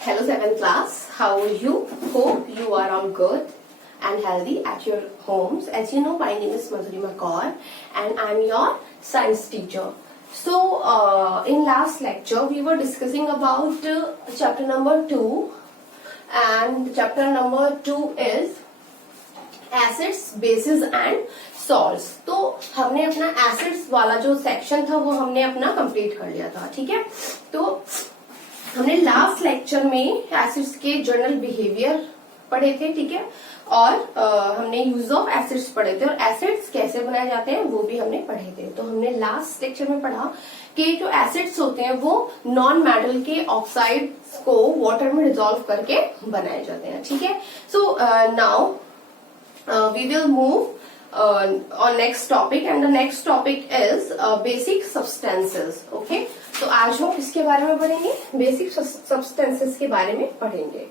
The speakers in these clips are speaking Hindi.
Hello 7th class, how are you? Hope you are all good and healthy at your homes. As you know, my name is Madhurima Kaur and I'm your science teacher. So, in last lecture, we were discussing about chapter number 2, and chapter number 2 is acids bases and salts. तो हमने अपना एसिड्स वाला जो सेक्शन था वो हमने अपना कंप्लीट कर लिया था. ठीक है, तो हमने लास्ट लेक्चर में एसिड्स के जनरल बिहेवियर पढ़े थे. ठीक है, और हमने यूज ऑफ एसिड्स पढ़े थे और एसिड्स कैसे बनाए जाते हैं वो भी हमने पढ़े थे. तो हमने लास्ट लेक्चर में पढ़ा कि जो एसिड्स होते हैं वो नॉन मेटल के ऑक्साइड्स को वाटर में डिसॉल्व करके बनाए जाते हैं. ठीक है, so now we will move on next topic, and the next topic is basic substances. Okay, तो आज हम किसके बारे में पढ़ेंगे? बेसिक substances के बारे में पढ़ेंगे.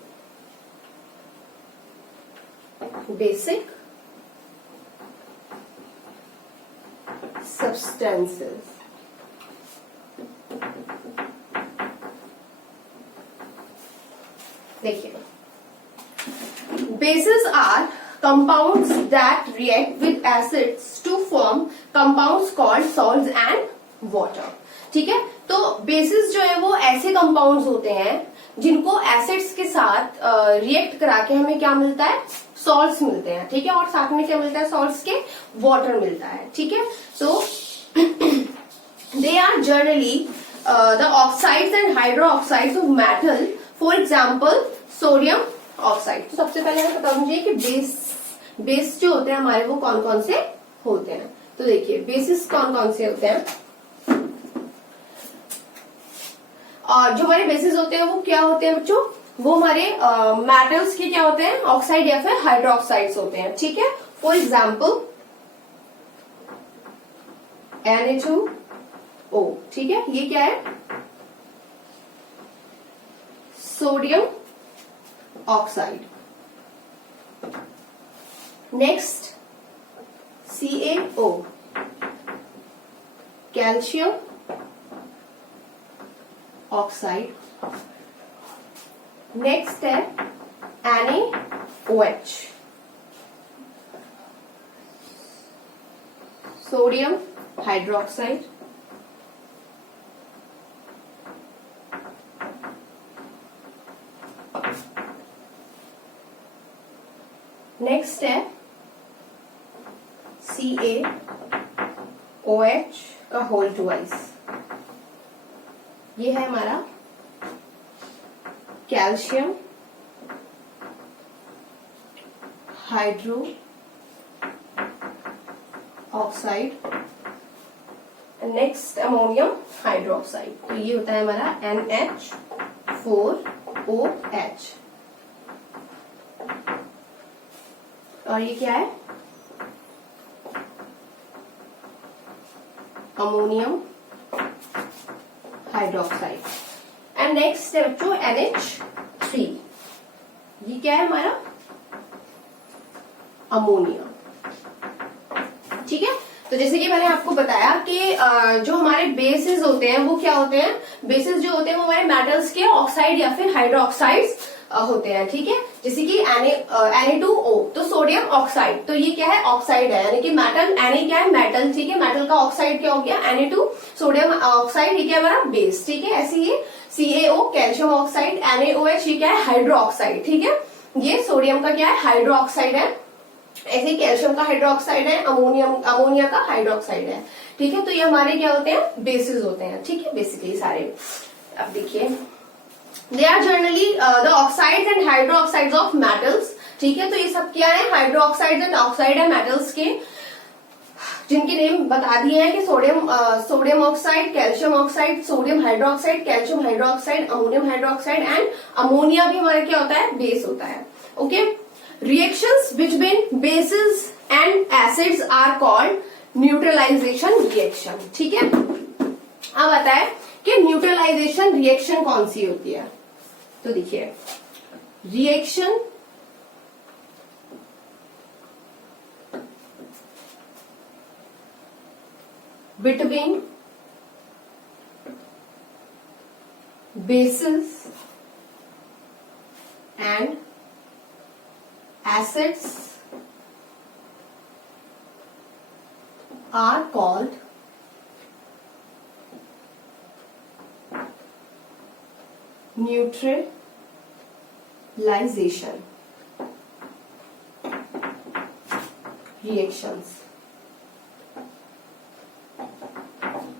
Basic substances. देखिए, bases are compounds that react with acids to form compounds called salts and water. ठीक है, तो बेसिस जो है वो ऐसे कंपाउंड्स होते हैं जिनको एसिड्स के साथ रिएक्ट करा के हमें क्या मिलता है? सॉल्ट्स मिलते हैं. ठीक है, और साथ में क्या मिलता है? सॉल्ट्स के वाटर मिलता है. ठीक है, तो they are generally the oxides and hydroxides of metal. For example sodium oxide. तो सबसे पहले हमें पता होना चाहिए कि बेस जो होते हैं हमारे वो कौन कौन से होते हैं. तो देखिए, बेसिस कौन कौन से होते हैं, और जो हमारे बेसिस होते हैं वो क्या होते हैं बच्चों? वो हमारे मेटल्स के क्या होते हैं? ऑक्साइड या फिर हाइड्रोक्साइड्स होते हैं. ठीक है, फॉर एग्जाम्पल Na2O. ठीक है, ये क्या है? Sodium oxide. Next CaO, calcium oxide. Next है NaOH, सोडियम हाइड्रोक्साइड. नेक्स्ट है CaOH का होल ट्वाइस. ये है हमारा calcium hydro oxide. Next ammonium hydroxide. तो ये होता है हमारा NH4OH. और ये क्या है? Ammonium hydroxide. एंड नेक्स्ट है बच्चों NH3. ये क्या है हमारा? अमोनिया. ठीक है, तो जैसे कि मैंने आपको बताया कि जो हमारे बेसिस होते हैं वो क्या होते हैं? बेसिस जो होते हैं वो हमारे मेटल्स के ऑक्साइड या फिर हाइड्रोक्साइड्स होते हैं. ठीक है, जैसे कि Na2O, तो सोडियम ऑक्साइड. तो ये क्या है? ऑक्साइड है, यानी कि मेटल. Na क्या है? मेटल. ठीक है, मेटल का ऑक्साइड क्या हो गया? Na2 sodium oxide. ये क्या है हमारा? बेस. ठीक है, ऐसे ये CaO कैल्शियम ऑक्साइड. NaOH ये क्या है? Hydro oxide. ठीक है, ये सोडियम का क्या है? हाइड्रो ऑक्साइड है. ऐसे कैल्शियम का हाइड्रोक्साइड है. अमोनिया का हाइड्रोक्साइड है. ठीक है, तो ये हमारे क्या होते हैं? बेसिस होते हैं. ठीक है, बेसिकली सारे. अब देखिए, they are generally the oxides and hydroxides of metals. ठीक है, तो ये सब क्या है? हाइड्रो ऑक्साइड्स एंड ऑक्साइड है मेटल्स के, जिनके नेम बता दिए हैं कि sodium oxide, calcium oxide, sodium hydroxide, calcium hydroxide, ammonium hydroxide. And ammonia भी हमारा क्या होता है? बेस होता है. Okay, reactions between bases and acids are called neutralization reaction. ठीक है, अब आता है कि न्यूट्रलाइजेशन रिएक्शन कौन सी होती है. तो देखिए, reaction between bases and acids are called neutralization reactions.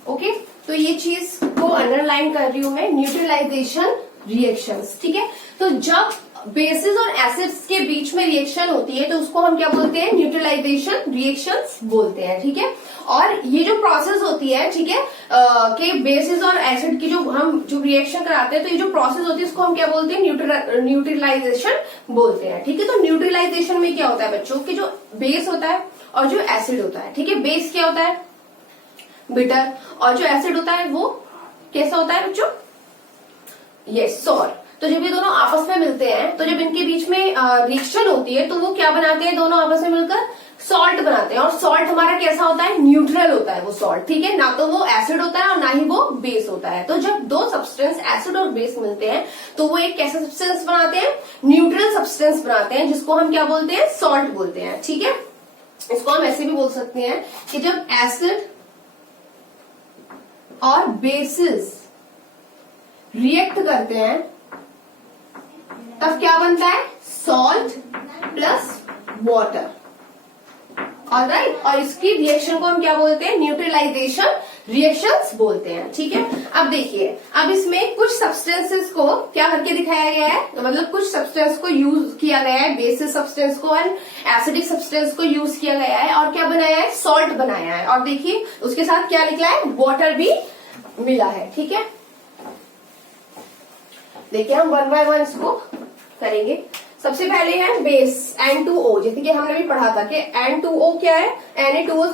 Okay, तो ये चीज को अंडरलाइन कर रही हूं मैं, न्यूट्रलाइजेशन रिएक्शंस। ठीक है, तो जब बेसिस और एसिड्स के बीच में रिएक्शन होती है तो उसको हम क्या बोलते हैं, न्यूट्रलाइजेशन रिएक्शंस बोलते हैं। ठीक है, और ये जो प्रोसेस होती है, ठीक है, कि बेसिस और एसिड की जो रिएक्शन कराते हैं, तो ये जो प्रोसेस होती है इसको हम क्या बोलते हैं, न्यूट्रलाइजेशन बोलते हैं। ठीक है, तो न्यूट्रलाइजेशन में क्या होता है बच्चों, कि जो बेस होता है और जो एसिड होता है, ठीक है, बेस क्या होता है, बिटर, और जो एसिड होता है वो कैसा होता है बच्चों, ये सॉर। तो जब ये दोनों आपस में मिलते हैं, तो जब इनके बीच में रिएक्शन होती है तो वो क्या बनाते हैं, दोनों आपस में मिलकर सॉल्ट बनाते हैं। और सॉल्ट हमारा कैसा होता है, न्यूट्रल होता है वो सॉल्ट। ठीक है, ना तो वो एसिड होता है और ना ही वो बेस होता है। तो जब दो सब्सटेंस एसिड और बेस मिलते हैं तो वो एक कैसा सब्सटेंस बनाते हैं, न्यूट्रल सब्सटेंस बनाते हैं, जिसको हम क्या बोलते हैं, सॉल्ट बोलते हैं। ठीक है, इसको हम ऐसे भी बोल सकते हैं कि जब एसिड और बेसिस रिएक्ट करते हैं तब क्या बनता है, सॉल्ट प्लस वाटर। ऑलराइट, और इसकी रिएक्शन को हम क्या बोलते हैं, न्यूट्रलाइजेशन रिएक्शंस बोलते हैं। ठीक है, अब देखिए, अब इसमें कुछ सब्सटेंसेस को क्या करके दिखाया गया है, मतलब कुछ सब्सटेंस को यूज किया गया है, बेसिस सब्सटेंस को एंड एसिडिक सब्सटेंस को यूज किया गया है, और क्या बनाया है, सॉल्ट बनाया है। और देखिए उसके साथ क्या निकला है, वाटर भी मिला है। ठीक है, देखिए हम वन बाय वन इसको करेंगे। सबसे पहले है बेस N2O, जैसे कि हमने भी पढ़ा था कि N2O क्या है, Na2O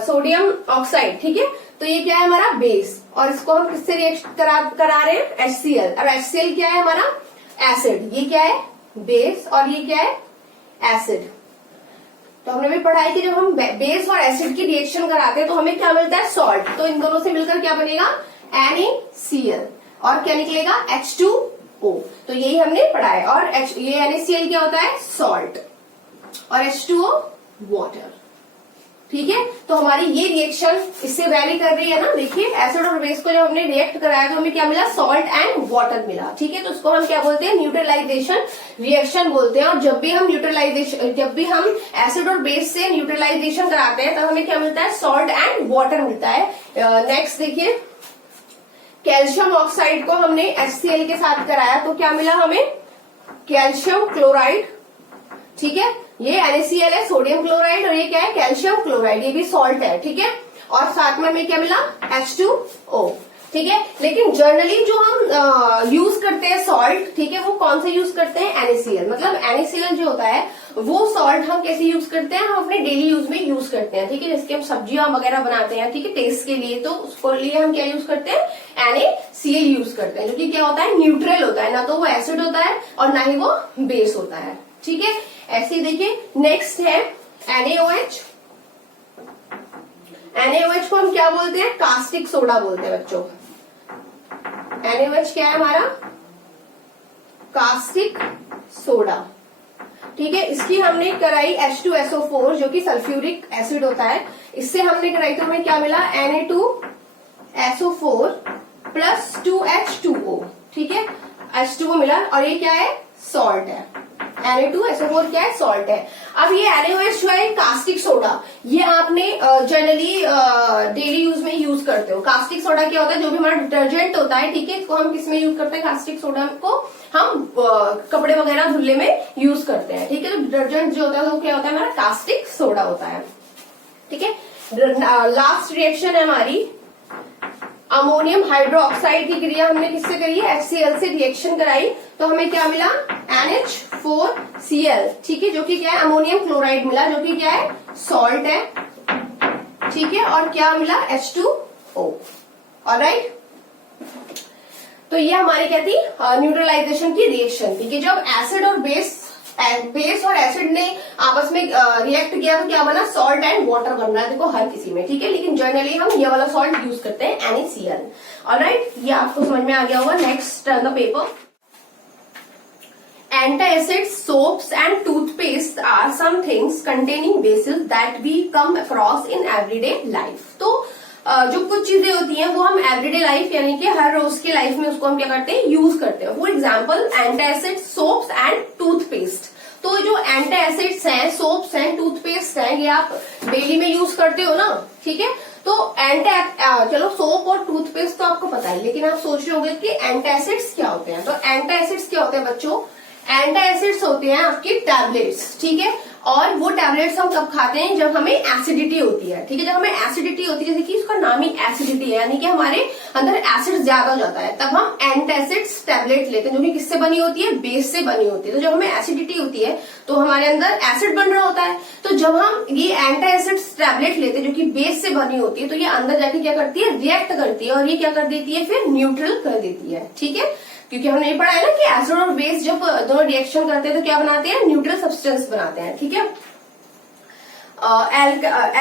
सोडियम ऑक्साइड। ठीक है, तो ये क्या है हमारा बेस, और इसको हम किससे रिएक्ट करा रहे हैं, HCl। और HCl क्या है हमारा, एसिड। ये क्या है, बेस, और ये क्या है, एसिड। तो हमने भी पढ़ा है कि जब हम बेस और एसिड की रिएक्शन कराते हैं तो हमें क्या मिलता है, सॉल्ट। तो इन दोनों से मिलकर क्या बनेगा, NaCl, और क्या निकलेगा, H2O। तो यही हमने पढ़ा है। और ये NaCl क्या होता है, सॉल्ट, और H2O वाटर। ठीक है, तो हमारी ये रिएक्शन इससे वैरी कर रही है ना। देखिए एसिड और बेस को जब हमने रिएक्ट कराया तो हमें क्या मिला, सॉल्ट एंड वाटर मिला। ठीक है, तो उसको हम क्या बोलते हैं, न्यूट्रलाइजेशन रिएक्शन बोलते हैं। और जब भी हम एसिड और बेस से न्यूट्रलाइजेशन कराते हैं तब हमें क्या मिलता है, सॉल्ट एंड वाटर मिलता है। नेक्स्ट देखिए, कैल्शियम ऑक्साइड को हमने HCl के साथ कराया तो क्या मिला हमें, कैल्शियम क्लोराइड। ठीक है, ये NaCl है, सोडियम क्लोराइड, और ये क्या है, कैल्शियम क्लोराइड, ये भी सॉल्ट है। ठीक है, और साथ में हमें क्या मिला, H2O। ठीक है, लेकिन जनरली जो हम यूज करते हैं सॉल्ट, ठीक है, वो कौन से यूज करते हैं, NaCl। मतलब NaCl जो होता है वो सॉल्ट हम कैसे यूज करते हैं, हम अपने डेली यूज में यूज करते हैं। ठीक है, जैसे हम सब्जियां वगैरह बनाते हैं, ठीक है, टेस्ट के लिए, तो उसको लिए हम क्या यूज करते हैं, NaCl यूज करते हैं, जो कि क्या होता है, न्यूट्रल होता है, ना तो वो एसिड होता है और ना ही वो बेस होता है। ठीक है, ऐसे ही देखिए नेक्स्ट है NaOH। NaOH को हम क्या बोलते हैं, कास्टिक सोडा बोलते हैं बच्चों। NaOH क्या है हमारा, कास्टिक सोडा। ठीक है, इसकी हमने कराई H2SO4 जो कि सल्फ्यूरिक एसिड होता है, इससे हमने कराई तो हमें क्या मिला, Na2SO4 प्लस 2H2O। ठीक है, H2O मिला, और ये क्या है, सॉल्ट है। Na2SO4 क्या है, सॉल्ट है। अब ये NaOH जो है कास्टिक सोडा, ये आपने जनरली डेली यूज में यूज करते हो। कास्टिक सोडा क्या होता है, जो भी हमारा डिटर्जेंट होता है, ठीक है, इसको हम किस में यूज करते हैं, कास्टिक सोडा को हम कपड़े वगैरह धुलने में यूज करते हैं। ठीक है, तो डिटर्जेंट जो होता है वो क्या होता है, हमारा कास्टिक सोडा होता है। ठीक है, लास्ट रिएक्शन है हमारी अमोनियम हाइड्रोक्साइड की क्रिया हमने किससे करी है, HCl से रिएक्शन कराई तो हमें क्या मिला, NH4Cl। ठीक है, जो कि क्या है, अमोनियम क्लोराइड मिला, जो कि क्या है, सॉल्ट है। ठीक है, और क्या मिला, H2O। ऑलराइट, तो ये हमारी क्या थी, न्यूट्रलाइजेशन की रिएक्शन थी कि जब एसिड और बेस और एसिड ने आपस में रिएक्ट किया तो क्या बना, सॉल्ट एंड वाटर बन रहा है। देखो हर किसी में, ठीक है, लेकिन जनरली हम ये वाला सॉल्ट यूज करते हैं, NaCl। ऑलराइट, ये आपको समझ में आ गया होगा। Next the paper. Antacids, soaps and toothpaste are some things containing bases that we come across in everyday life. तो जो कुछ चीजें होती हैं वो हम एवरीडे लाइफ यानी कि हर रोज की लाइफ में उसको हम क्या करते हैं, यूज करते हैं. For example antacids, soaps and toothpaste. तो जो एंटासिड्स हैं, सोप्स हैं, टूथपेस्ट हैं, ये आप डेली में यूज करते हो ना, ठीक है. तो चलो सोप और टूथपेस्ट तो आपको पता है, लेकिन आप सोच रहे होंगे कि एंटासिड्स क्या होते हैं. तो एंटासिड्स क्या होते हैं बच्चों, एंटासिड्स होते हैं आपकी टैबलेट्स, ठीक है. और वो टैबलेट्स हम कब खाते हैं, जब हमें एसिडिटी होती है, ठीक है. जब हमें एसिडिटी होती है, जैसे कि उसका नाम ही एसिडिटी है, यानी कि हमारे अंदर एसिड ज्यादा हो जाता है, तब हम एंटासिड्स टैबलेट लेते हैं, जो कि किससे बनी होती है, बेस से बनी होती है. तो जब हमें एसिडिटी होती है तो हमारे अंदर एसिड बन रहा होता है. तो जब हम ये एंटासिड्स टैबलेट लेते हैं जो कि बेस से बनी होती है, तो ये अंदर जाके क्या करती है, रिएक्ट करती है, और ये क्या कर देती है, फिर न्यूट्रल कर देती है, ठीक है. क्योंकि हमने ये पढ़ा है ना कि एसिड और बेस जब दोनों रिएक्शन करते हैं तो क्या बनाते हैं, न्यूट्रल सब्सटेंस बनाते हैं, ठीक है.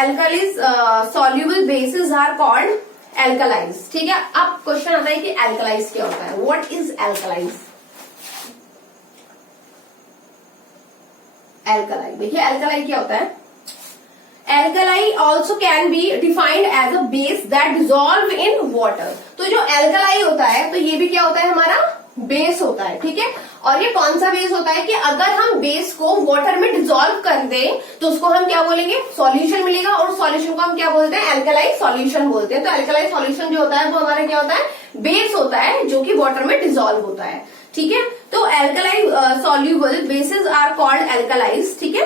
एल्कालीज soluble bases are called alkalis, ठीक है. अब क्वेश्चन आता है कि एल्कलाइज क्या होता है, व्हाट इज एल्कलाइज. एल्कलाई, देखिए एल्कलाई क्या होता है. Alkali also can be defined as a base that dissolve in water. तो जो एल्कलाई होता है तो ये भी क्या होता है, हमारा बेस होता है, ठीक है. और ये कौन सा बेस होता है कि अगर हम बेस को वाटर में डिजोल्व कर दें तो उसको हम क्या बोलेंगे, सॉल्यूशन मिलेगा, और सॉल्यूशन को हम क्या बोलते हैं, एल्कलाई सॉल्यूशन बोलते हैं. तो एल्कलाई सॉल्यूशन जो होता है वो हमारा क्या होता है, बेस होता है, जो कि वाटर में डिजोल्व होता है, ठीक है. तो alkali soluble bases are called alkalis, ठीक है.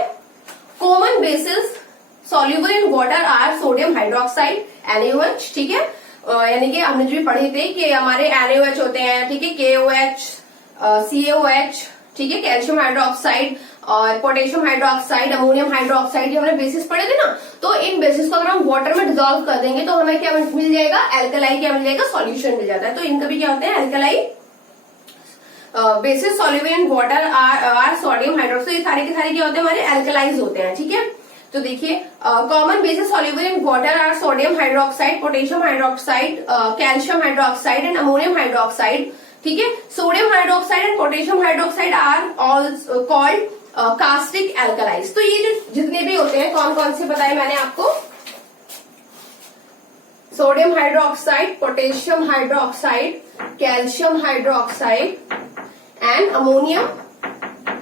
Common bases soluble in water are sodium hydroxide, NaOH, ठीक है. यानी कि हमने जो भी पढ़े थे कि हमारे NaOH होते हैं, ठीक है, KOH, CaOH, ठीक है, कैल्शियम हाइड्रोक्साइड और पोटेशियम हाइड्रोक्साइड, अमोनियम हाइड्रोक्साइड, ये हमने बेसिस पढ़े थे ना. तो इन बेसिस को अगर हम वाटर में डिजोल्व कर देंगे तो हमें क्या मिल जाएगा, एल्कलाई क्या मिल जाएगा, सॉल्यूशन मिल जाता है. तो इनका भी क्या होते हैं, alkali bases soluble in water are sodium hydroxide. ये सारे के सारे क्या होते हैं, हमारे एल्कलाइज होते हैं, ठीक है. तो देखिए common bases soluble in water are sodium hydroxide, potassium hydroxide, calcium hydroxide and ammonium hydroxide, ठीक है. Sodium hydroxide and potassium hydroxide are all called caustic alkalis. तो ये जो जितने भी होते हैं, कौन कौन से बताए मैंने आपको, sodium hydroxide, potassium hydroxide, calcium hydroxide and ammonium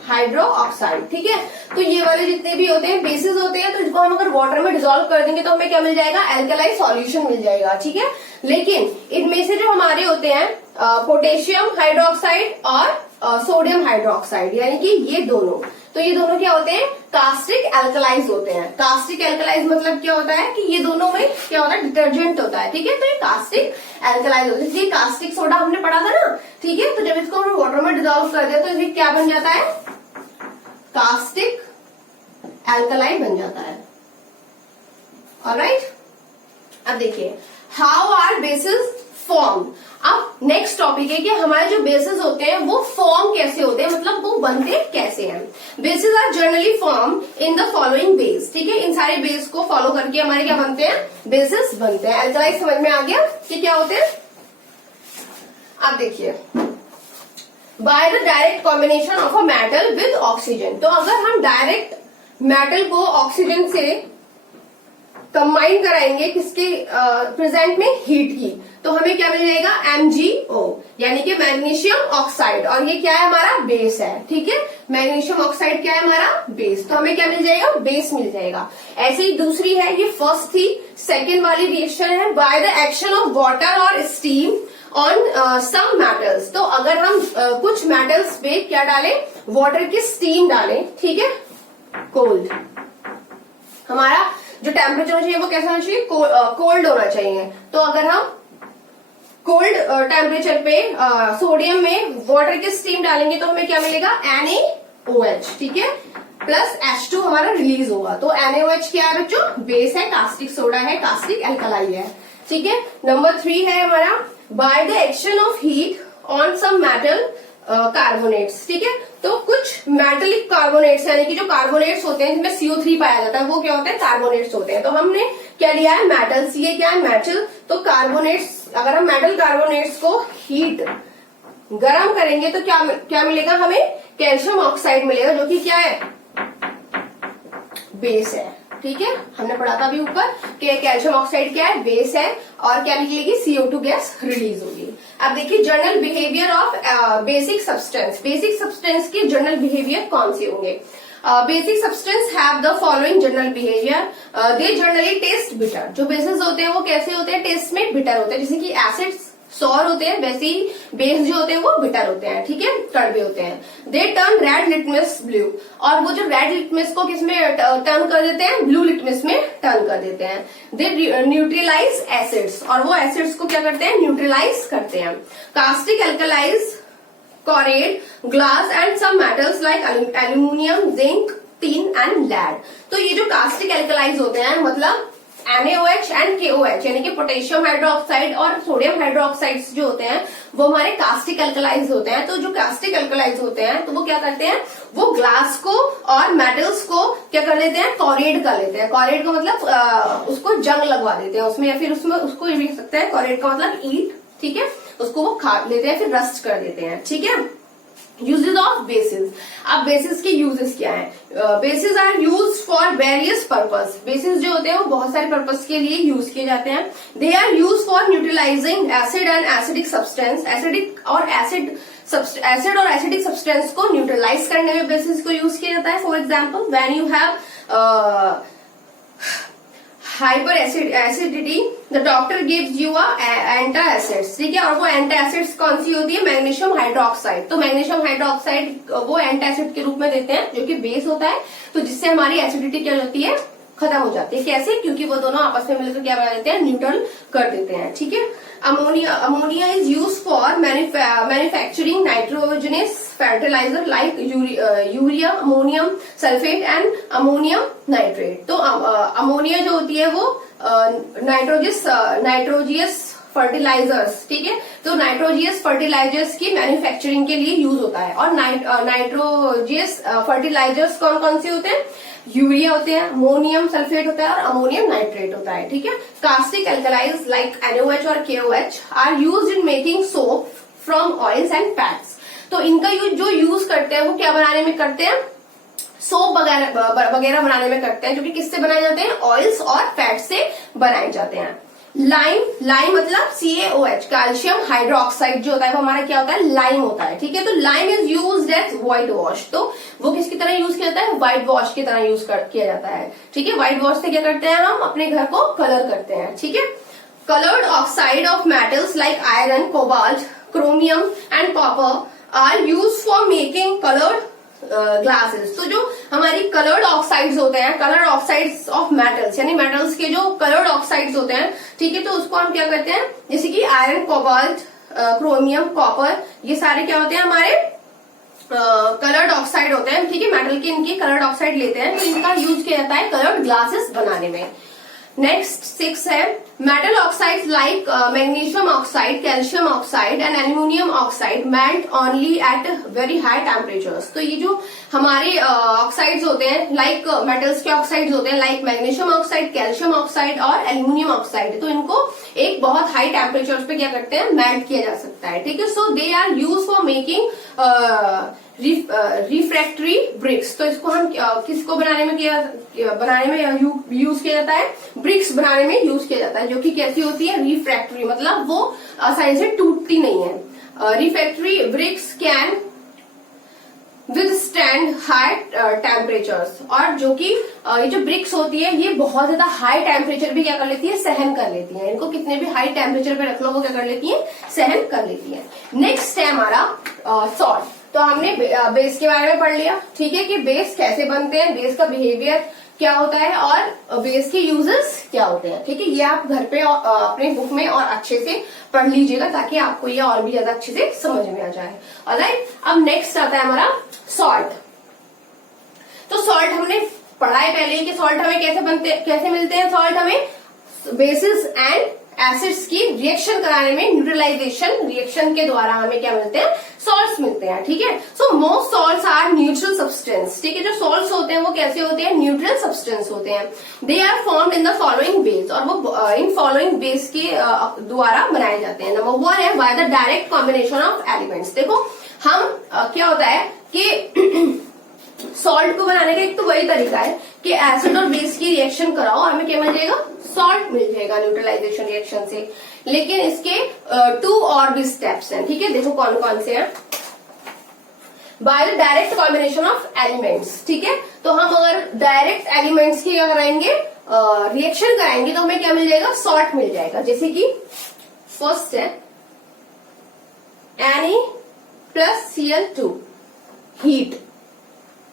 hydroxide, ठीक है. तो ये वाले जितने भी होते हैं बेसिस होते हैं, तो इसको हम अगर वाटर में डिसॉल्व कर देंगे तो हमें क्या मिल जाएगा, एल्कलाई सॉल्यूशन मिल जाएगा, ठीक है. लेकिन इनमें से जो हमारे होते हैं पोटेशियम हाइड्रोक्साइड और सोडियम हाइड्रोक्साइड, यानी कि ये दोनों, तो ये दोनों क्या होते हैं, कास्टिक एल्कलाइज होते हैं. कास्टिक एल्कलाइज मतलब क्या होता है कि ये दोनों में क्या होता है, डिटर्जेंट होता है, ठीक है. तो ये कास्टिक एल्कलाइज होता है. इसलिए कास्टिक सोडा हमने पढ़ा था ना, ठीक है. तो जब इसको हम वाटर में डिजोल्व कर दे तो ये क्या बन जाता है, कास्टिक एल्कलाई बन जाता है. ऑलराइट. अब देखिए हाउ आर बेसिस फॉर्म. अब नेक्स्ट टॉपिक है कि हमारे जो बेसिस होते हैं वो फॉर्म कैसे होते हैं, मतलब वो बनते कैसे हैं. Bases are generally form in the following base, ठीक है. इन सारे बेस को फॉलो करके हमारे क्या बनते हैं, बेसिस बनते हैं. एल्कलाइज समझ में आ गया कि क्या होते हैं. अब देखिए by the direct combination of a metal with oxygen. तो अगर हम डायरेक्ट मेटल को ऑक्सीजन से कंबाइन कराएंगे किसके प्रेजेंट में, हीट की, तो हमें क्या मिल जाएगा, MgO, यानी कि मैग्नीशियम ऑक्साइड. और ये क्या है, हमारा बेस है, ठीक है. मैग्नीशियम ऑक्साइड क्या है, हमारा बेस. तो हमें क्या मिल जाएगा, बेस मिल जाएगा. ऐसे ही दूसरी है, ये फर्स्ट थी. सेकेंड वाली रिएक्शन है bye the action of water और स्टीम ऑन सम मेटल्स. तो अगर हम कुछ मेटल्स पे क्या डालें, वाटर की स्टीम डालें, ठीक है, कोल्ड. हमारा जो टेम्परेचर होना चाहिए वो कैसा होना चाहिए, कोल्ड होना चाहिए. तो अगर हम कोल्ड टेम्परेचर पे सोडियम में वाटर की स्टीम डालेंगे तो हमें क्या मिलेगा, NaOH, ठीक है, प्लस H2 हमारा रिलीज होगा. तो NaOH क्या है बच्चों, बेस है, कास्टिक सोडा है, कास्टिक एल्कलाई है, ठीक है. नंबर 3 है हमारा by the action of heat on some metal carbonates, ठीक है. तो कुछ मेटलिक कार्बोनेट्स यानी कि जो कार्बोनेट्स होते हैं जिनमें CO3 पाया जाता है वो क्या होते हैं, कार्बोनेट्स होते हैं. तो हमने क्या लिया है, मेटल्स. ये क्या है, मेटल. तो कार्बोनेट्स, अगर हम मेटल कार्बोनेट्स को हीट गरम करेंगे तो क्या मिलेगा हमें, कैल्शियम ऑक्साइड मिलेगा जो कि क्या है, बेस है। ठीक है, हमने पढ़ा था अभी ऊपर कि कैल्शियम ऑक्साइड क्या है, बेस है, और क्या निकलेगी, CO2 गैस रिलीज होगी। अब देखिए general behaviour of basic substance, basic substance के जनरल बिहेवियर कौन से होंगे। Basic substance have the following general behaviour, they generally test bitter. जो बेसिस होते हैं वो कैसे होते हैं, टेस्ट में बिटर होते हैं, जैसे कि एसिड्स सॉर होते हैं, वैसे ही बेस जो होते हैं वो बिटर होते हैं। ठीक है, कड़वे होते हैं। They turn red litmus blue, और वो जो रेड लिटमस को किसमें टर्न कर देते हैं, ब्लू लिटमस में टर्न कर देते हैं। दे न्यूट्रलाइज एसिड्स, और वो एसिड्स को क्या करते हैं, न्यूट्रलाइज करते हैं। Caustic alkalis corrode glass and some metals like aluminium, zinc, tin and lead. तो ये जो कास्टिक एल्कलाइज होते हैं मतलब NaOH एंड KOH यानी कि पोटेशियम हाइड्रोक्साइड और सोडियम हाइड्रोक्साइड जो होते हैं वो हमारे कास्टिक एल्कलाइज होते हैं। तो जो कास्टिक एल्कलाइज होते हैं तो वो क्या करते हैं, वो ग्लास को और मेटल्स को क्या कर लेते हैं, कॉरेड कर लेते हैं। कॉरेड का मतलब उसको जंग लगवा देते हैं उसमें, या फिर उसमें उसको ये भी लिख सकते हैं, कॉरेड का मतलब ईट। ठीक है, उसको वो खा लेते हैं, फिर रस्ट कर देते हैं। ठीक है, यूजेस ऑफ बेसिस। अब बेसिस के यूजेस क्या है, bases are use for various purpose. Bases जो होते हैं वो बहुत सारे पर्पस के लिए यूज किए जाते हैं। They are use for neutralizing acid and acidic substance, acid और एसिडिक सब्सटेंस को न्यूट्रलाइज करने में बेसिस को यूज किया जाता है। For example when you have hyperacidity the doctor gives you antacids. ठीक है, और वो एंटासिड्स कौन सी होती है, मैग्नीशियम हाइड्रोक्साइड। तो मैग्नीशियम हाइड्रोक्साइड वो एंटासिड के रूप में देते हैं जो कि बेस होता है, तो जिससे हमारी एसिडिटी क्या होती है, खत्म हो जाती है। कैसे, क्योंकि वो दोनों आपस में मिलकर क्या बना देते हैं, न्यूट्रल कर देते हैं। ठीक है, ammonia is use for manufacturing nitrogenous fertilizer like urea, ammonium sulphate and ammonium nitrate. तो अमोनिया जो होती है वो नाइट्रोजियस फर्टिलाइजर्स, ठीक है, तो नाइट्रोजियस फर्टिलाइजर्स की मैन्युफैक्चरिंग के लिए यूज होता है। और नाइट्रोजियस फर्टिलाइजर्स कौन कौन से होते हैं, यूरिया होते हैं, अमोनियम सल्फेट होता है और अमोनियम नाइट्रेट होता है। ठीक है, कास्टिक एल्कलाइज लाइक NaOH और KOH are used in making soap from oils and fats. तो इनका जो यूज करते हैं वो क्या बनाने में करते हैं, सोप वगैरह बनाने में करते हैं, जो कि किससे बनाए जाते हैं, ऑयल्स और फैट से बनाए जाते हैं। लाइम मतलब CaOH, कैल्शियम हाइड्रोक्साइड जो होता है वो हमारा क्या होता है, लाइम होता है। ठीक है, तो lime is used as whitewash. तो वो किसकी तरह यूज किया जाता है, व्हाइट वॉश की तरह यूज किया जाता है। ठीक है, व्हाइट वॉश से क्या करते हैं, हम अपने घर को कलर करते हैं। ठीक है, coloured oxide of metals like iron, cobalt, chromium and copper are use for making coloured glasses. तो जो हमारी कलर्ड ऑक्साइड्स होते हैं, कलर्ड ऑक्साइड्स ऑफ मेटल्स यानी मेटल्स के जो कलर्ड ऑक्साइड्स होते हैं, ठीक है, तो उसको हम क्या करते हैं, जैसे कि आयरन, कोबाल्ट, क्रोमियम, कॉपर, ये सारे क्या होते हैं, हमारे कलर्ड ऑक्साइड होते हैं। ठीक है, मेटल के इनकी कलर्ड ऑक्साइड लेते हैं, तो इनका यूज किया जाता है कलर्ड ग्लासेस बनाने में। नेक्स्ट 6 है metal oxides like magnesium oxide, calcium oxide and aluminium oxide melt only at very high temperatures. तो ये जो हमारे ऑक्साइड्स होते हैं, लाइक मेटल्स के ऑक्साइड्स होते हैं, like magnesium oxide, calcium oxide और एल्यूमिनियम ऑक्साइड, तो इनको एक बहुत हाई टेम्परेचर पे क्या करते हैं, मेल्ट किया जा सकता है। ठीक है, so they are use for making refractory bricks. तो इसको हम किसको बनाने में यूज किया जाता है, ब्रिक्स बनाने में यूज किया जाता है, जो कि कैसी होती है, रिफ्रैक्टरी, मतलब वो आसानी से टूटती नहीं है। Refractory bricks can withstand high temperatures, और जो कि ये जो ब्रिक्स होती है ये बहुत ज्यादा हाई टेम्परेचर भी क्या कर लेती है, सहन कर लेती है। इनको कितने भी हाई टेम्परेचर पे रख लो वो क्या कर लेती है, सहन कर लेती है। नेक्स्ट है हमारा सॉल्ट। तो हमने बेस के बारे में पढ़ लिया, ठीक है, कि बेस कैसे बनते हैं, बेस का बिहेवियर क्या होता है और बेस के यूजेस क्या होते हैं। ठीक है, ये आप घर पे अपने बुक में और अच्छे से पढ़ लीजिएगा ताकि आपको ये और भी ज्यादा अच्छे से समझ में आ जाए। ऑलराइट, अब नेक्स्ट आता है हमारा सॉल्ट। तो सॉल्ट हमने पढ़ा है पहले ही कि सॉल्ट हमें कैसे मिलते हैं। सॉल्ट हमें बेसिस एंड एसिड्स की रिएक्शन कराने में, न्यूट्रलाइजेशन रिएक्शन के द्वारा हमें क्या मिलते हैं, सॉल्ट्स मिलते हैं। ठीक है, so most salts are neutral substance. ठीक है, जो सॉल्ट्स होते हैं वो कैसे होते हैं, न्यूट्रल सब्सटेंस होते हैं। They are formed in the following base, और वो इन फॉलोइंग बेस के द्वारा बनाए जाते हैं। नंबर 1 है by the direct combination of elements. देखो हम क्या होता है कि सॉल्ट को बनाने का एक तो वही तरीका है कि एसिड और बेस की रिएक्शन कराओ, हमें क्या मिल जाएगा, सॉल्ट मिल जाएगा न्यूट्रलाइजेशन रिएक्शन से। लेकिन इसके 2 और भी स्टेप्स हैं, ठीक है। देखो कौन कौन से हैं। By the direct combination of elements, ठीक है। तो हम अगर डायरेक्ट एलिमेंट्स की क्या कराएंगे, रिएक्शन कराएंगे, तो हमें क्या मिल जाएगा, सॉल्ट मिल जाएगा। जैसे कि फर्स्ट है Na+Cl2, हीट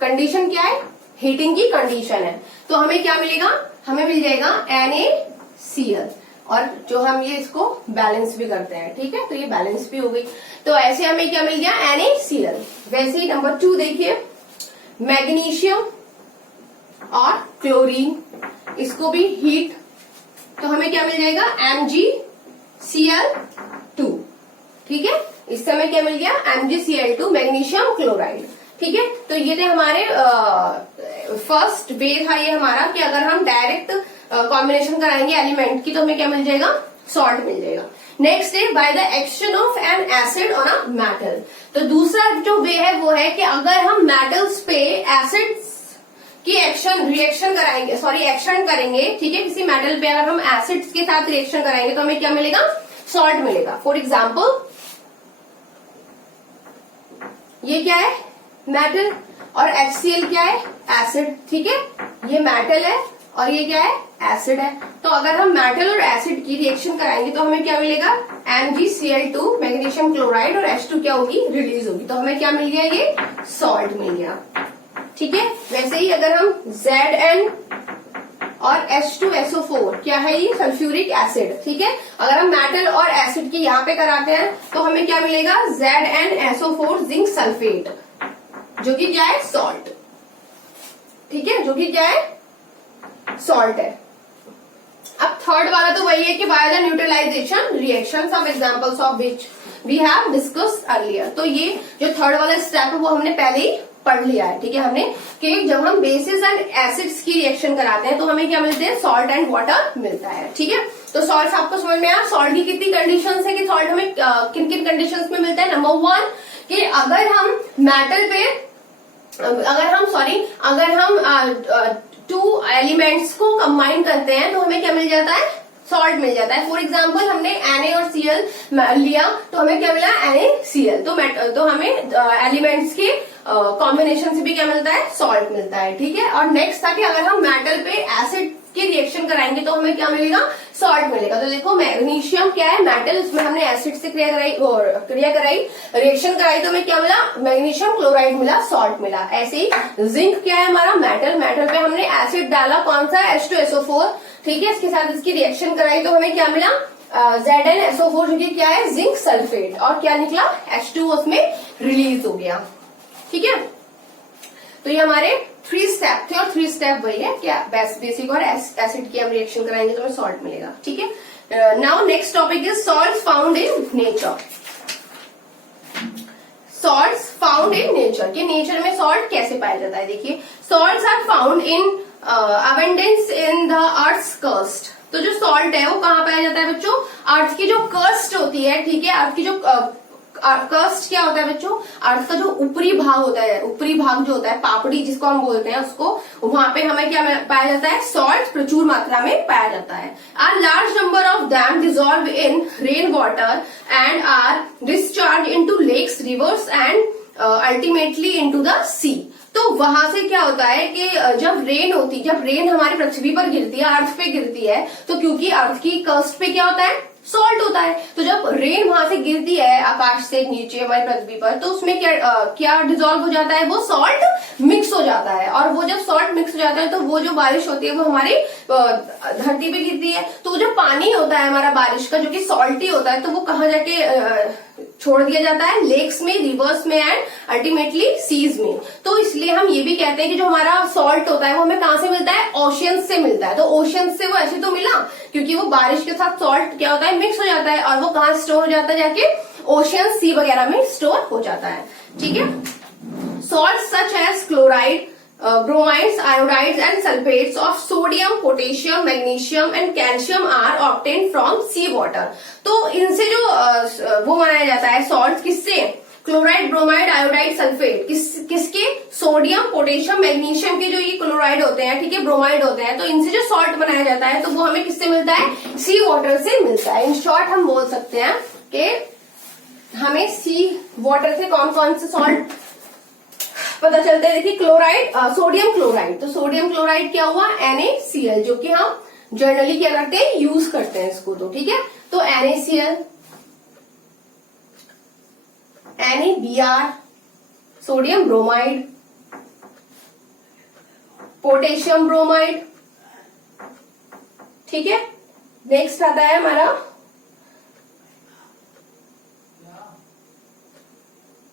कंडीशन क्या है, हीटिंग की कंडीशन है, तो हमें क्या मिलेगा, हमें मिल जाएगा NaCl, और जो हम ये इसको बैलेंस भी करते हैं, ठीक है, तो ये बैलेंस भी हो गई। तो ऐसे हमें क्या मिल गया, NaCl। वैसे ही नंबर 2 देखिए, मैग्नीशियम और क्लोरीन, इसको भी हीट, तो हमें क्या मिल जाएगा, MgCl2, ठीक है। इस समय क्या मिल गया, MgCl2, मैग्नीशियम क्लोराइड, ठीक है। तो ये थे हमारे फर्स्ट वे था ये हमारा कि अगर हम डायरेक्ट कॉम्बिनेशन कराएंगे एलिमेंट की तो हमें क्या मिल जाएगा, सॉल्ट मिल जाएगा। नेक्स्ट है bye the action of N acid on a metal. तो दूसरा जो वे है वो है कि अगर हम मेटल्स पे एसिड्स की रिएक्शन करेंगे, ठीक है, किसी मेटल पे अगर हम एसिड्स के साथ रिएक्शन कराएंगे तो हमें क्या मिलेगा, सॉल्ट मिलेगा। फॉर एग्जाम्पल ये क्या है, मेटल, और HCl क्या है, एसिड, ठीक है। ये मेटल है और ये क्या है, एसिड है। तो अगर हम मेटल और एसिड की रिएक्शन कराएंगे तो हमें क्या मिलेगा, MgCl2, मैग्नीशियम क्लोराइड, और H2 क्या होगी, रिलीज होगी, तो हमें क्या मिल गया, ये सॉल्ट मिल गया, ठीक है। वैसे ही अगर हम Zn और H2SO4 क्या है, ये सल्फ्यूरिक एसिड, ठीक है। अगर हम मेटल और एसिड की यहाँ पे कराते हैं तो हमें क्या मिलेगा, ZnSO4 जिंक सल्फेट, जो कि क्या है, सॉल्ट, ठीक है, जो कि क्या है, सॉल्ट है। अब थर्ड वाला तो वही है कि by the neutralization reaction, some examples of which we have discussed earlier. तो ये जो थर्ड वाला स्टेप है वो हमने पहले ही पढ़ लिया है, ठीक है, हमने कि जब हम बेसिस एंड एसिड्स की रिएक्शन कराते हैं तो हमें क्या मिलते हैं, सॉल्ट एंड वाटर मिलता है, ठीक है। तो सॉल्ट आपको समझ में आया, सॉल्ट की कितनी कंडीशंस है कि सॉल्ट हमें किन किन कंडीशंस में मिलता है। नंबर 1 कि अगर हम मेटल पे अगर हम 2 एलिमेंट्स को कंबाइन करते हैं तो हमें क्या मिल जाता है, सॉल्ट मिल जाता है। फॉर एग्जाम्पल हमने Na और Cl लिया तो हमें क्या मिला, NaCl, तो हमें एलिमेंट्स के कॉम्बिनेशन से भी क्या मिलता है, सॉल्ट मिलता है, ठीक है। और नेक्स्ट था कि अगर हम मेटल पे एसिड की रिएक्शन कराएंगे तो हमें क्या मिलेगा, सॉल्ट मिलेगा। तो देखो मैग्नीशियम क्या है, मेटल, उसमें हमने एसिड से क्रिया कराई, रिएक्शन कराई, तो हमें क्या मिला, मैग्नीशियम क्लोराइड मिला, सॉल्ट मिला। ऐसे ही जिंक क्या है हमारा, मेटल पे हमने एसिड डाला, कौन सा, H2SO4, ठीक है, इसके साथ इसकी रिएक्शन कराई तो हमें क्या मिला, ZnSO4, जो कि क्या है, जिंक सल्फेट, और क्या निकला, H2 उसमें रिलीज हो गया, ठीक है। तो ये हमारे 3 स्टेप थे और 3 स्टेप वही है क्या, बेसिक और एसिड की हम रिएक्शन कराएंगे तो हमें सॉल्ट मिलेगा, ठीक है। Now next topic is salts found in nature. Salts found in nature, कि नेचर में सॉल्ट कैसे पाया जाता है। देखिए, salts are found in abundance in the earth's crust. तो जो सॉल्ट है वो कहाँ पाया जाता है बच्चों, अर्थ की जो क्रस्ट होती है, ठीक है, अर्थ की जो क्रस्ट क्या होता है बच्चों, अर्थ का जो ऊपरी भाग होता है, ऊपरी भाग जो होता है, पापड़ी जिसको हम बोलते हैं, उसको वहां पे हमें क्या पाया जाता है, सॉल्ट प्रचुर मात्रा में पाया जाता है। Are large number of them dissolve in rain water and are discharge into lakes, rivers and ultimately into the sea. तो वहां से क्या होता है कि जब रेन हमारी पृथ्वी पर गिरती है, अर्थ पे गिरती है, तो क्योंकि अर्थ की क्रस्ट पे क्या होता है, सॉल्ट होता है, तो जब रेन वहां से गिरती है आकाश से नीचे हमारी पृथ्वी पर, तो उसमें क्या डिजोल्व हो जाता है, वो सॉल्ट मिक्स हो जाता है। और वो जब सॉल्ट मिक्स हो जाता है तो वो जो बारिश होती है वो हमारी धरती पे गिरती है, तो जो पानी होता है हमारा बारिश का, जो कि सॉल्टी होता है, तो वो कहाँ जाके छोड़ दिया जाता है, लेक्स में, रिवर्स में एंड अल्टीमेटली सीज में। तो इसलिए हम ये भी कहते हैं कि जो हमारा सॉल्ट होता है वो हमें कहाँ से मिलता है, ओशियन से मिलता है। तो ओशियन से वो ऐसे तो मिला क्योंकि वो बारिश के साथ सॉल्ट क्या होता है, मिक्स हो जाता है, और वो कहाँ स्टोर हो जाता है, जाके ओशियन, सी वगैरह में स्टोर हो जाता है, ठीक है। Salt such as chloride, bromides, iodides and sulfates of sodium, potassium, magnesium and calcium are obtained from sea water। तो इनसे जो वो बनाया जाता है सॉल्ट, किससे, क्लोराइड, ब्रोमाइड, आयोडाइड, सल्फेट, किसके? सोडियम, पोटेशियम, मैग्नीशियम के जो ये क्लोराइड होते हैं, ठीक है, ब्रोमाइड होते हैं, तो इनसे जो सॉल्ट बनाया जाता है तो वो हमें किससे मिलता है? सी वाटर से मिलता है। इन शॉर्ट हम बोल सकते हैं कि हमें सी वाटर से कौन कौन से सॉल्ट पता चलते हैं। देखिए क्लोराइड, सोडियम क्लोराइड, तो सोडियम क्लोराइड क्या हुआ? NaCl, जो कि हम जनरली क्या करते हैं? यूज करते हैं इसको, तो ठीक है। तो NaCl, NaBr, sodium bromide, potassium bromide, ठीक है। नेक्स्ट आता है हमारा,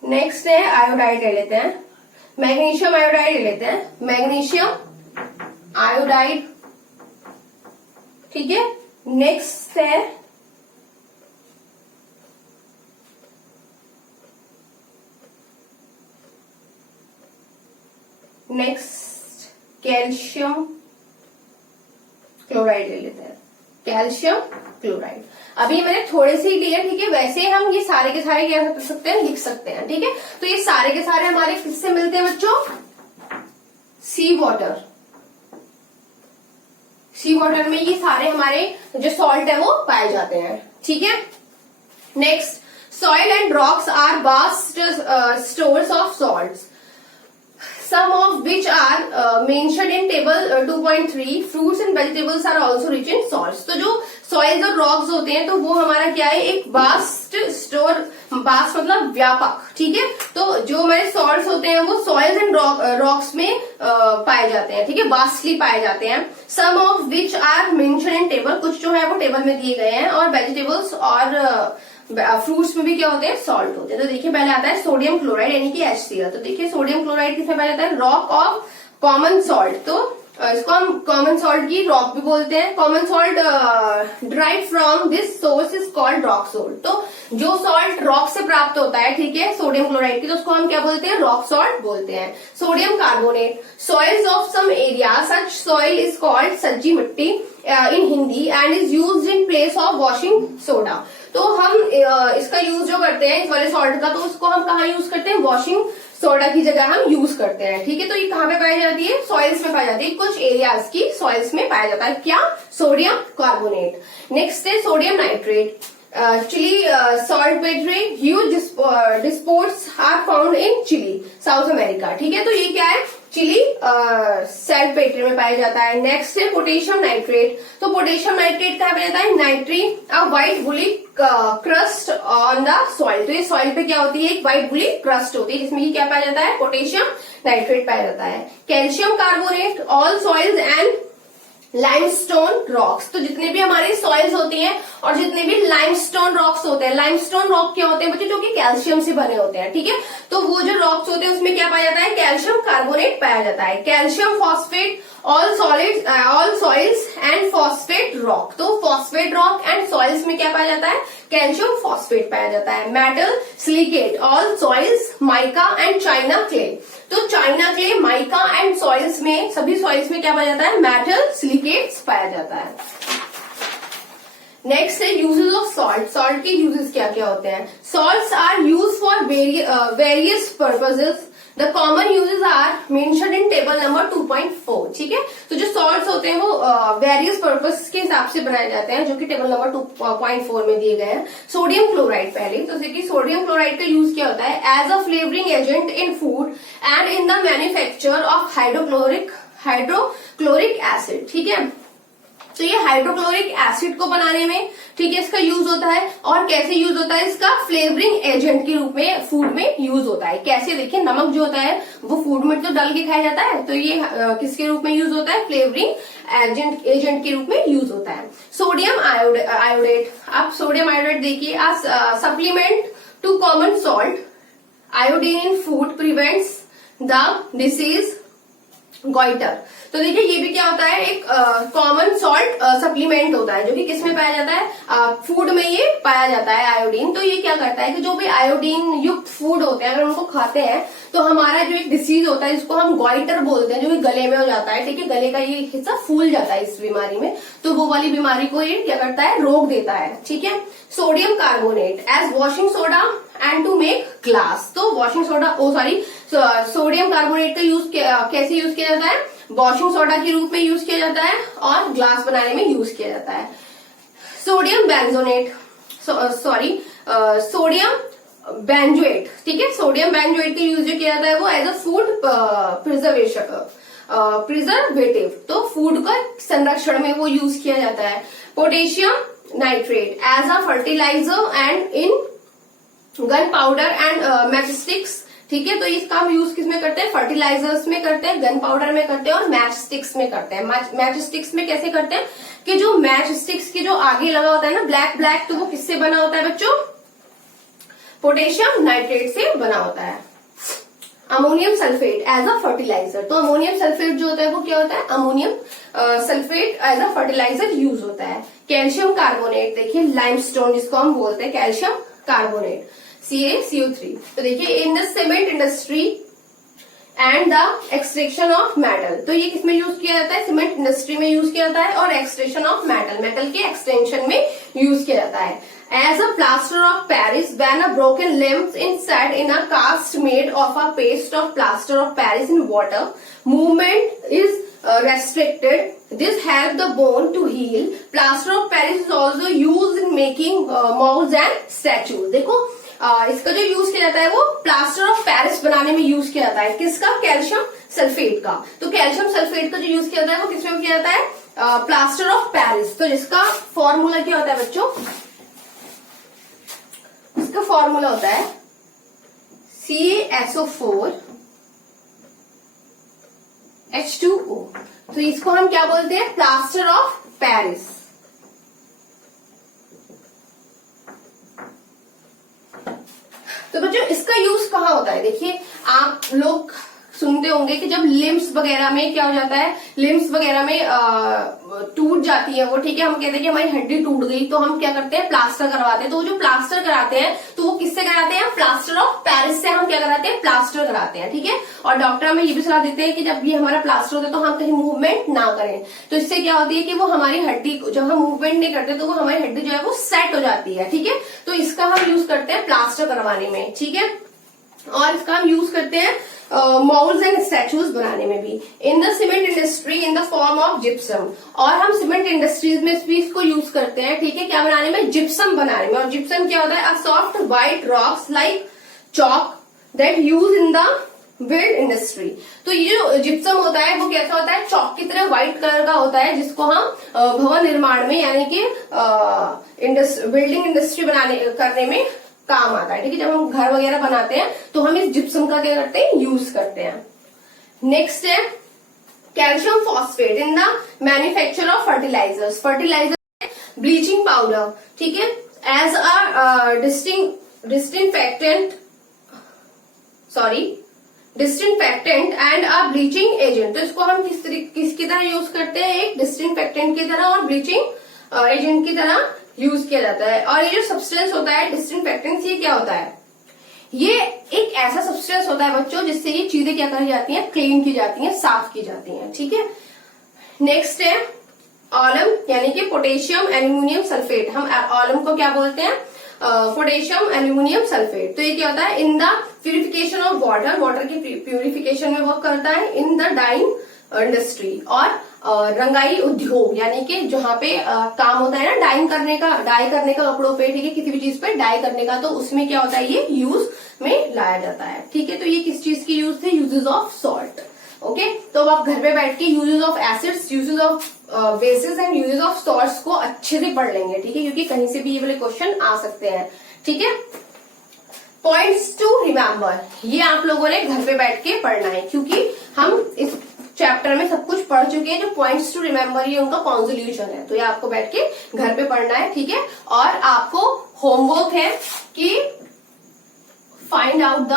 नेक्स्ट है आयोडाइड ले लेते हैं, मैग्नीशियम आयोडाइड ले लेते हैं, मैग्नीशियम आयोडाइड, ठीक है। नेक्स्ट है कैल्शियम क्लोराइड ले लेते हैं, कैल्शियम क्लोराइड। अभी मैंने थोड़े से ही दिए, ठीक है। वैसे हम ये सारे के सारे क्या कर सकते हैं? लिख सकते हैं, ठीक है। तो ये सारे के सारे हमारे किससे मिलते हैं बच्चों? सी वाटर। सी वाटर में ये सारे हमारे जो सॉल्ट है वो पाए जाते हैं, ठीक है। Next, soil and rocks are vast stores of salts, some of which are mentioned in table 2.3. fruits and vegetables are also rich in salts. तो जो सॉइल्स और रॉक्स होते हैं तो वो हमारा क्या है? एक वास्ट स्टोर, वास्ट मतलब व्यापक, ठीक है। तो जो हमारे सॉल्ट्स होते हैं वो सॉइल्स एंड रॉक्स में पाए जाते हैं, ठीक है, वास्टली पाए जाते हैं। Some of which are mention in table, कुछ जो है वो टेबल में दिए गए हैं, और वेजिटेबल्स और फ्रूट्स में भी क्या होते हैं? सॉल्ट होते हैं। तो देखिए पहले आता है सोडियम क्लोराइड यानी कि HCl। तो देखिए सोडियम क्लोराइड किसमें पाया जाता है? Rock of common salt. तो इसको हम कॉमन सॉल्ट की रॉक भी बोलते हैं। Common salt drive from this source is called rock salt. तो जो सॉल्ट रॉक से प्राप्त होता है, ठीक है, सोडियम क्लोराइड की, तो उसको हम क्या बोलते हैं? रॉक सॉल्ट बोलते हैं। Sodium carbonate, soils of some area such soil is called sajji mitti in Hindi and is used in place of washing soda. तो हम इसका यूज जो करते हैं इस वाले सॉल्ट का, तो उसको हम कहाँ यूज करते हैं? वॉशिंग सोडा की जगह हम यूज करते हैं, ठीक है। तो ये कहाँ पे पाई जाती है? सॉइल्स में पाई जाती है, कुछ एरियाज की सॉइल्स में पाया जाता है। क्या? Sodium carbonate. नेक्स्ट है sodium nitrate, Chile saltpetre, huge deposits are found in Chile, South America, ठीक है। तो ये क्या है? चिली सैल्टपेट्रे में पाया जाता है। नेक्स्ट है पोटेशियम नाइट्रेट। तो पोटेशियम नाइट्रेट कहाँ पाया जाता है? Nitre a white woolly crust on the soil. तो ये सॉइल पे क्या होती है? एक व्हाइट वुली क्रस्ट होती है, जिसमें क्या पाया जाता है? पोटेशियम नाइट्रेट पाया जाता है। Calcium carbonate, all soils and limestone rocks. तो जितने भी हमारे सॉइल्स होती हैं और जितने भी लाइमस्टोन रॉक्स होते हैं, लाइमस्टोन रॉक क्या होते हैं बच्चों? जो कि कैल्शियम से बने होते हैं, ठीक है। तो वो जो रॉक्स होते हैं उसमें क्या पाया जाता है? कैल्शियम कार्बोनेट पाया जाता है। Calcium phosphate, all soils and phosphate rock. तो फॉस्फेट रॉक एंड सॉइल्स में क्या पाया जाता है? कैल्शियम फॉस्फेट पाया जाता है। Metal silicate, all soils, mica and china clay. तो china clay, mica and soils में, सभी सॉइल्स में क्या पाया जाता है? मेटल सिलिकेट्स पाया जाता है। नेक्स्ट है यूजेस ऑफ सॉल्ट। सॉल्ट के यूजेस क्या क्या होते हैं? Salts are use for various purposes. The common uses are mentioned in table number 2.4, ठीक है। तो जो सॉल्ट्स होते हैं वो वेरियस पर्पस के हिसाब से बनाए जाते हैं, जो कि टेबल नंबर 2.4 में दिए गए हैं। सोडियम क्लोराइड पहले, तो देखिए सोडियम क्लोराइड का यूज क्या होता है? As a flavouring agent in food and in the manufacture of hydrochloric acid, ठीक है। तो ये हाइड्रोक्लोरिक एसिड को बनाने में, ठीक है, इसका यूज होता है। और कैसे यूज होता है? इसका फ्लेवरिंग एजेंट के रूप में फूड में यूज होता है। कैसे? देखिए नमक जो होता है वो फूड में तो डाल के खाया जाता है, तो ये किसके रूप में यूज होता है? फ्लेवरिंग एजेंट के रूप में यूज होता है। सोडियम आयोडेट, आप सोडियम आयोडेट देखिए, supplement to common salt, iodine in food prevents the disease goitre. तो देखिए ये भी क्या होता है? एक कॉमन सॉल्ट सप्लीमेंट होता है, जो कि किसमें पाया जाता है? फूड में ये पाया जाता है, आयोडीन। तो ये क्या करता है कि जो भी आयोडीन युक्त फूड होते हैं अगर उनको खाते हैं तो हमारा जो एक डिसीज होता है जिसको हम गॉइटर बोलते हैं, जो कि गले में हो जाता है, ठीक है, गले का ये हिस्सा फूल जाता है इस बीमारी में, तो वो वाली बीमारी को ये क्या करता है? रोक देता है, ठीक है। Sodium carbonate as washing soda and to make glass. तो वॉशिंग सोडा सोडियम कार्बोनेट का यूज कैसे यूज किया जाता है? वॉशिंग सोडा के रूप में यूज किया जाता है और ग्लास बनाने में यूज किया जाता है। सोडियम बेंजोनेट सोडियम बेंजोएट, ठीक है, सोडियम बेंजोएट का यूज जो किया जाता है वो एज अ फूड प्रिजर्वेटिव, तो फूड का संरक्षण में वो यूज किया जाता है। Potassium nitrate as a fertiliser and in gunpowder and matchsticks, ठीक है, तो इसका हम यूज किसमें करते हैं? फर्टिलाइजर्स में करते हैं, गन पाउडर में करते हैं और मैच स्टिक्स में करते हैं। मैच स्टिक्स में कैसे करते हैं कि जो मैच स्टिक्स के जो आगे लगा होता है ना ब्लैक ब्लैक, तो वो किससे बना होता है बच्चों? पोटेशियम नाइट्रेट से बना होता है। Ammonium sulphate as a fertilizer, तो अमोनियम सल्फेट जो होता है वो क्या होता है? Ammonium sulphate as a fertilizer use होता है। कैल्शियम कार्बोनेट, देखिए लाइमस्टोन जिसको हम बोलते हैं कैल्शियम कार्बोनेट CaCO3, तो देखिए in the cement industry and the extraction of metal, तो ये किसमें यूज किया जाता है? सीमेंट इंडस्ट्री में यूज किया जाता है और एक्सट्रैक्शन ऑफ मेटल के एक्सटेंशन में यूज किया जाता है। As a plaster of Paris when a broken limb inside in a cast made of a paste of plaster of Paris in water, movement is restricted. This help the bone to heal. Plaster of Paris is also used in making molds and statues. देखो इसका जो यूज किया जाता है वो प्लास्टर ऑफ पेरिस बनाने में यूज किया जाता है। किसका? कैल्शियम सल्फेट का। तो कैल्शियम सल्फेट का जो यूज किया जाता है वो किसमें किया जाता है? Plaster of Paris. तो जिसका फॉर्मूला क्या होता है बच्चों? इसका फॉर्मूला होता है CaSO4 H2O, तो इसको हम क्या बोलते हैं? Plaster of Paris. तो बच्चों इसका यूज कहाँ होता है? देखिए आप लोग सुनते होंगे कि जब लिम्स वगैरह में क्या हो जाता है, लिम्स वगैरह में टूट जाती है वो, ठीक है, हम कहते हैं कि हमारी हड्डी टूट गई तो हम क्या करते हैं? प्लास्टर करवाते हैं। तो वो जो प्लास्टर कराते हैं तो वो किससे कराते हैं? प्लास्टर ऑफ पेरिस से हम क्या कराते हैं? प्लास्टर कराते हैं, ठीक है। और डॉक्टर हमें ये भी सलाह देते हैं कि जब भी हमारा प्लास्टर होता है तो हम कहीं मूवमेंट ना करें। तो इससे क्या होती है कि वो हमारी हड्डी, जब हम मूवमेंट नहीं करते तो वो हमारी हड्डी जो है वो सेट हो जाती है, ठीक है। तो इसका हम यूज करते हैं प्लास्टर करवाने में, ठीक है। और इसका हम यूज करते हैं मोल्ड्स एंड स्टैचूज बनाने में भी। In the cement industry in the form of gypsum, और हम सीमेंट इंडस्ट्रीज में भी इसको यूज करते हैं, ठीक है, क्या बनाने में? जिप्सम बनाने में। और जिप्सम क्या होता है? A soft white rocks like chalk that use in the build industry. तो ये जो जिप्सम होता है वो कैसा होता है? चॉक की तरह व्हाइट कलर का होता है, जिसको हम भवन निर्माण में यानी कि बिल्डिंग इंडस्ट्री करने में काम आता है, ठीक है। जब हम घर वगैरह बनाते हैं तो हम इस जिप्सम का क्या करते हैं? यूज करते हैं। नेक्स्ट है calcium phosphate in the manufacture of fertilisers. Fertiliser bleaching powder, ठीक है, as a disinfectant and a bleaching agent. तो इसको हम किसकी तरह यूज करते हैं? एक डिस्टिंफेक्टेंट की तरह और ब्लीचिंग एजेंट की तरह यूज किया जाता है। और ये जो सब्सटेंस होता है डिस्टिंफेक्टेंट, ये क्या होता है? ये एक ऐसा सब्सटेंस होता है बच्चों जिससे ये चीजें क्या करी जाती हैं? क्लीन की जाती हैं, साफ की जाती हैं, ठीक है। नेक्स्ट है ऑलम यानी कि पोटेशियम एल्यूमिनियम सल्फेट। हम ऑलम को क्या बोलते हैं? Potassium aluminium sulphate. तो ये क्या होता है? In the purification of water की प्यूरिफिकेशन में वर्क करता है। इन द डाइंग इंडस्ट्री और रंगाई उद्योग यानी कि जहाँ पे काम होता है ना डाई करने का कपड़ों पे, ठीक है, किसी भी चीज पे डाई करने का, तो उसमें क्या होता है? ये यूज में लाया जाता है, ठीक है। तो ये किस चीज की यूज थे? Uses of salt, okay. तो अब आप घर पे बैठ के uses of acids, uses of basis and uses of salts को अच्छे से पढ़ लेंगे, ठीक है, क्योंकि कहीं से भी ये वाले क्वेश्चन आ सकते हैं, ठीक है। पॉइंट्स टू रिमेम्बर, ये आप लोगों ने घर पे बैठ के पढ़ना है, क्योंकि हम इस चैप्टर में सब कुछ पढ़ चुके हैं। जो पॉइंट्स टू रिमेम्बर ये उनका कॉन्सोल्यूशन है, तो ये आपको बैठ के घर पे पढ़ना है, ठीक है। और आपको होमवर्क है कि find out the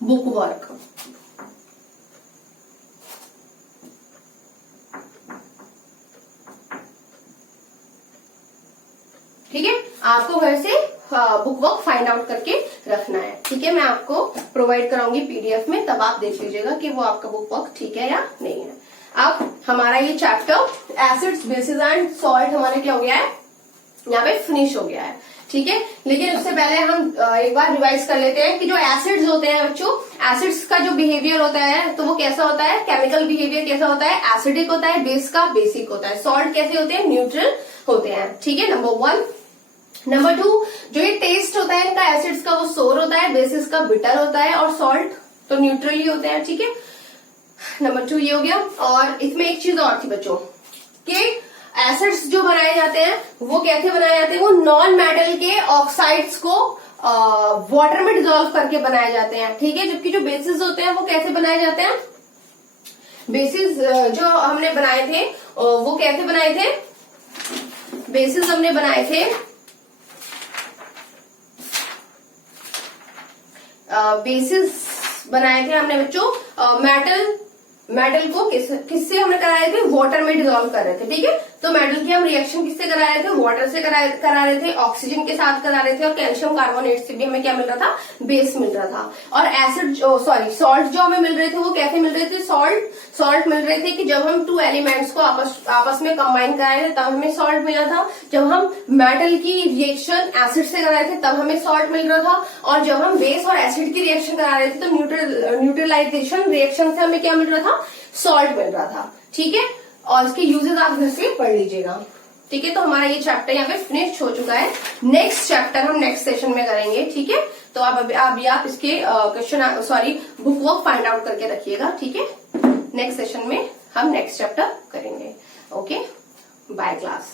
book work. ठीक है, आपको घर से बुक वर्क फाइंड आउट करके रखना है, ठीक है। मैं आपको प्रोवाइड कराऊंगी पीडीएफ में, तब आप देख लीजिएगा कि वो आपका बुक वर्क ठीक है या नहीं है। अब हमारा ये chapter acids bases and salt हमारा क्या हो गया है? यहाँ पे फिनिश हो गया है, ठीक है। लेकिन उससे पहले हम एक बार रिवाइज कर लेते हैं कि जो एसिड्स होते हैं बच्चों, एसिड्स का जो बिहेवियर होता है तो वो कैसा होता है, केमिकल बिहेवियर कैसा होता है, एसिडिक होता है, बेस का बेसिक होता है, सॉल्ट कैसे होते हैं, न्यूट्रल होते हैं, ठीक है, नंबर 1। नंबर 2, जो ये टेस्ट होता है इनका एसिड्स का वो सोर होता है, बेसिस का बिटर होता है, और सॉल्ट तो न्यूट्रल ही होते हैं, ठीक है। नंबर 2 ये हो गया। और इसमें एक चीज और थी बच्चों कि एसिड्स जो बनाए जाते हैं वो कैसे बनाए जाते हैं, वो नॉन मेटल के ऑक्साइड्स को वाटर में डिसॉल्व करके बनाए जाते हैं, ठीक है। जबकि जो बेसिस होते हैं वो कैसे बनाए जाते हैं, बेसिस जो हमने बनाए थे वो कैसे बनाए थे, बेसिस हमने बनाए थे बेसिस बनाए थे हमने बच्चों मेटल को किससे हमने कराए थे, वाटर में डिसॉल्व कर रहे थे, ठीक है। तो मेटल की हम रिएक्शन किससे करा रहे थे, वाटर से करा रहे थे, ऑक्सीजन के साथ करा रहे थे, और कैल्शियम कार्बोनेट से भी हमें क्या मिल रहा था, बेस मिल रहा था। और एसिड सॉल्ट जो हमें मिल रहे थे वो कैसे मिल रहे थे, सॉल्ट मिल रहे थे कि जब हम 2 एलिमेंट्स को आपस में कंबाइन कराए थे तब हमें सॉल्ट मिला था, जब हम मेटल की रिएक्शन एसिड से कराए थे तब हमें सॉल्ट मिल रहा था, और जब हम बेस और एसिड की रिएक्शन करा रहे थे तो न्यूट्रलाइजेशन रिएक्शन से हमें क्या मिल रहा था, सॉल्ट मिल रहा था, ठीक है। और इसके यूजेस आप घर से पढ़ लीजिएगा, ठीक है। तो हमारा ये चैप्टर यहाँ पे फिनिश हो चुका है। नेक्स्ट चैप्टर हम नेक्स्ट सेशन में करेंगे, ठीक है। तो आप इसके question book work find out करके रखिएगा, ठीक है। नेक्स्ट सेशन में हम नेक्स्ट चैप्टर करेंगे। Okay, bye class.